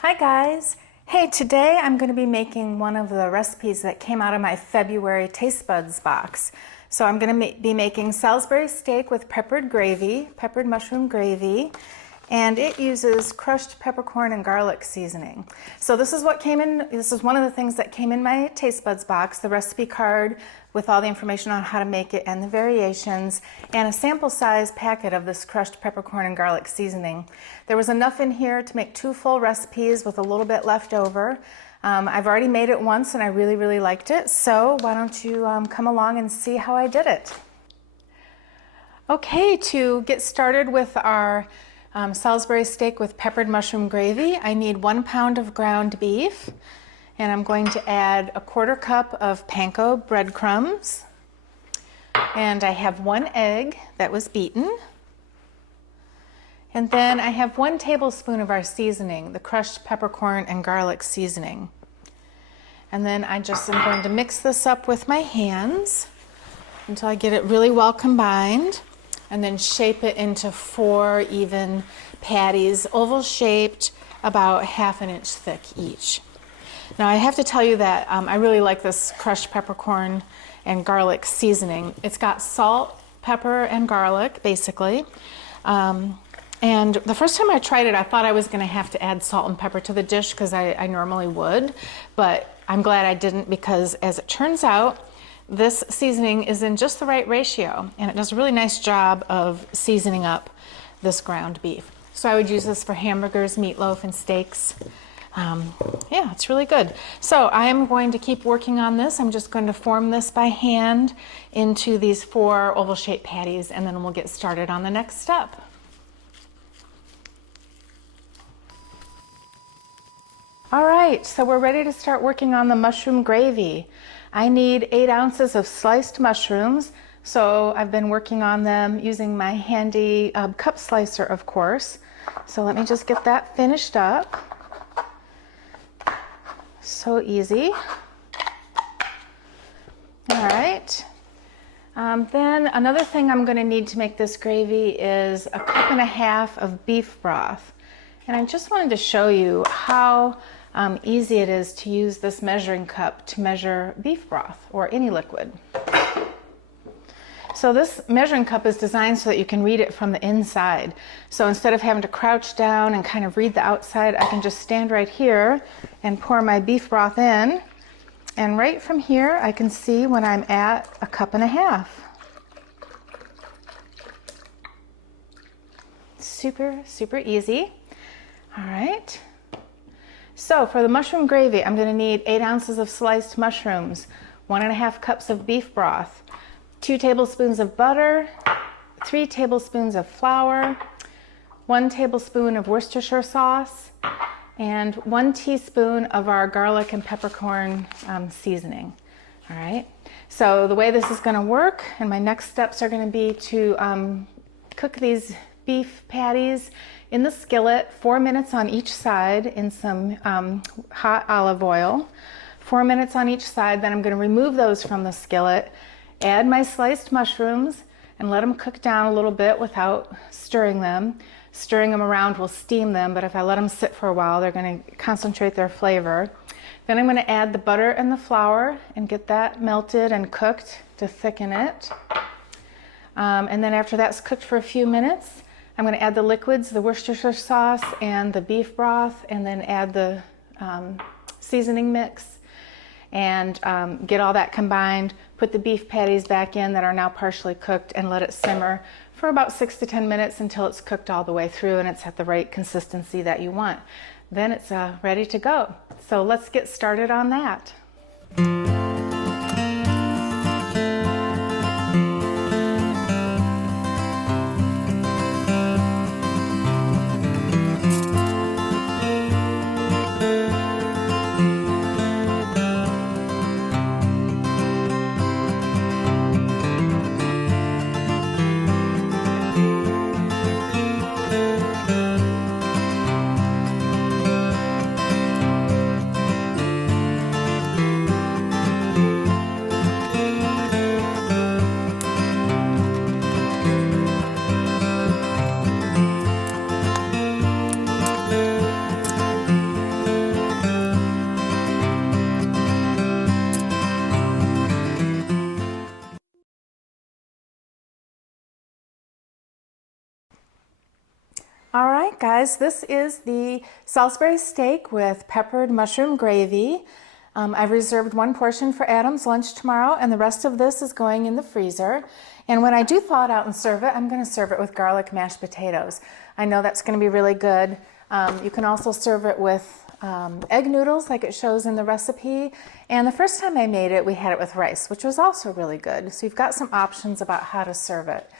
Hi guys! Hey, today I'm going to be making one of the recipes that came out of my February Taste Buds box. So I'm going to be making Salisbury steak with peppered mushroom gravy, and it uses crushed peppercorn and garlic seasoning. So this is one of the things that came in my Taste Buds box, the recipe card with all the information on how to make it and the variations, and a sample size packet of this crushed peppercorn and garlic seasoning. There was enough in here to make 2 full recipes with a little bit left over. I've already made it once and I really liked it, so why don't you come along and see how I did it. Okay, to get started with our Salisbury steak with peppered mushroom gravy, I need 1 pound of ground beef, and I'm going to add a 1/4 cup of panko breadcrumbs, and I have 1 egg that was beaten, and then I have 1 tablespoon of our seasoning, the crushed peppercorn and garlic seasoning. And then I just am going to mix this up with my hands until I get it really well combined, and then shape it into 4 even patties, oval shaped, about 1/2 inch thick each. Now I have to tell you that I really like this crushed peppercorn and garlic seasoning. It's got salt, pepper, and garlic basically. And the first time I tried it, I thought I was going to have to add salt and pepper to the dish because I normally would, but I'm glad I didn't, because as it turns out, this seasoning is in just the right ratio, and it does a really nice job of seasoning up this ground beef. So I would use this for hamburgers, meatloaf, and steaks. Yeah, it's really good. So I am going to keep working on this. I'm just going to form this by hand into these 4 oval-shaped patties, and then we'll get started on the next step. All right, so we're ready to start working on the mushroom gravy. I need 8 ounces of sliced mushrooms, so I've been working on them using my handy cup slicer, of course. So let me just get that finished up. So easy. All right. Then another thing I'm going to need to make this gravy is 1.5 cups of beef broth. And I just wanted to show you how easy it is to use this measuring cup to measure beef broth or any liquid. So this measuring cup is designed so that you can read it from the inside. So instead of having to crouch down and kind of read the outside, I can just stand right here and pour my beef broth in. And right from here, I can see when I'm at 1.5 cups. Super easy. All right. So for the mushroom gravy, I'm going to need 8 ounces of sliced mushrooms, 1.5 cups of beef broth, 2 tablespoons of butter, 3 tablespoons of flour, 1 tablespoon of Worcestershire sauce, and 1 teaspoon of our garlic and peppercorn seasoning. All right. So the way this is going to work, and my next steps are going to be to cook these beef patties in the skillet, 4 minutes on each side in some hot olive oil. 4 minutes on each side, then I'm going to remove those from the skillet, add my sliced mushrooms, and let them cook down a little bit without stirring them. Stirring them around will steam them, but if I let them sit for a while, they're going to concentrate their flavor. Then I'm going to add the butter and the flour and get that melted and cooked to thicken it. And then after that's cooked for a few minutes, I'm going to add the liquids, the Worcestershire sauce and the beef broth, and then add the seasoning mix and get all that combined. Put the beef patties back in that are now partially cooked and let it simmer for about 6 to 10 minutes until it's cooked all the way through and it's at the right consistency that you want. Then it's ready to go. So let's get started on that. right, guys, this is the Salisbury steak with peppered mushroom gravy. I've reserved one portion for Adam's lunch tomorrow, and the rest of this is going in the freezer. And when I do thaw it out and serve it, I'm going to serve it with garlic mashed potatoes. I know that's going to be really good. You can also serve it with egg noodles like it shows in the recipe. And the first time I made it, we had it with rice, which was also really good. So you've got some options about how to serve it.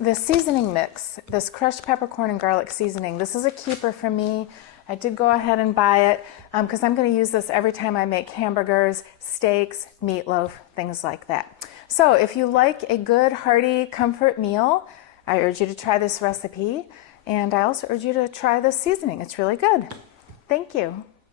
The seasoning mix, this crushed peppercorn and garlic seasoning, this is a keeper for me. I did go ahead and buy it because I'm going to use this every time I make hamburgers, steaks, meatloaf, things like that. So if you like a good, hearty comfort meal, I urge you to try this recipe. And I also urge you to try this seasoning. It's really good. Thank you.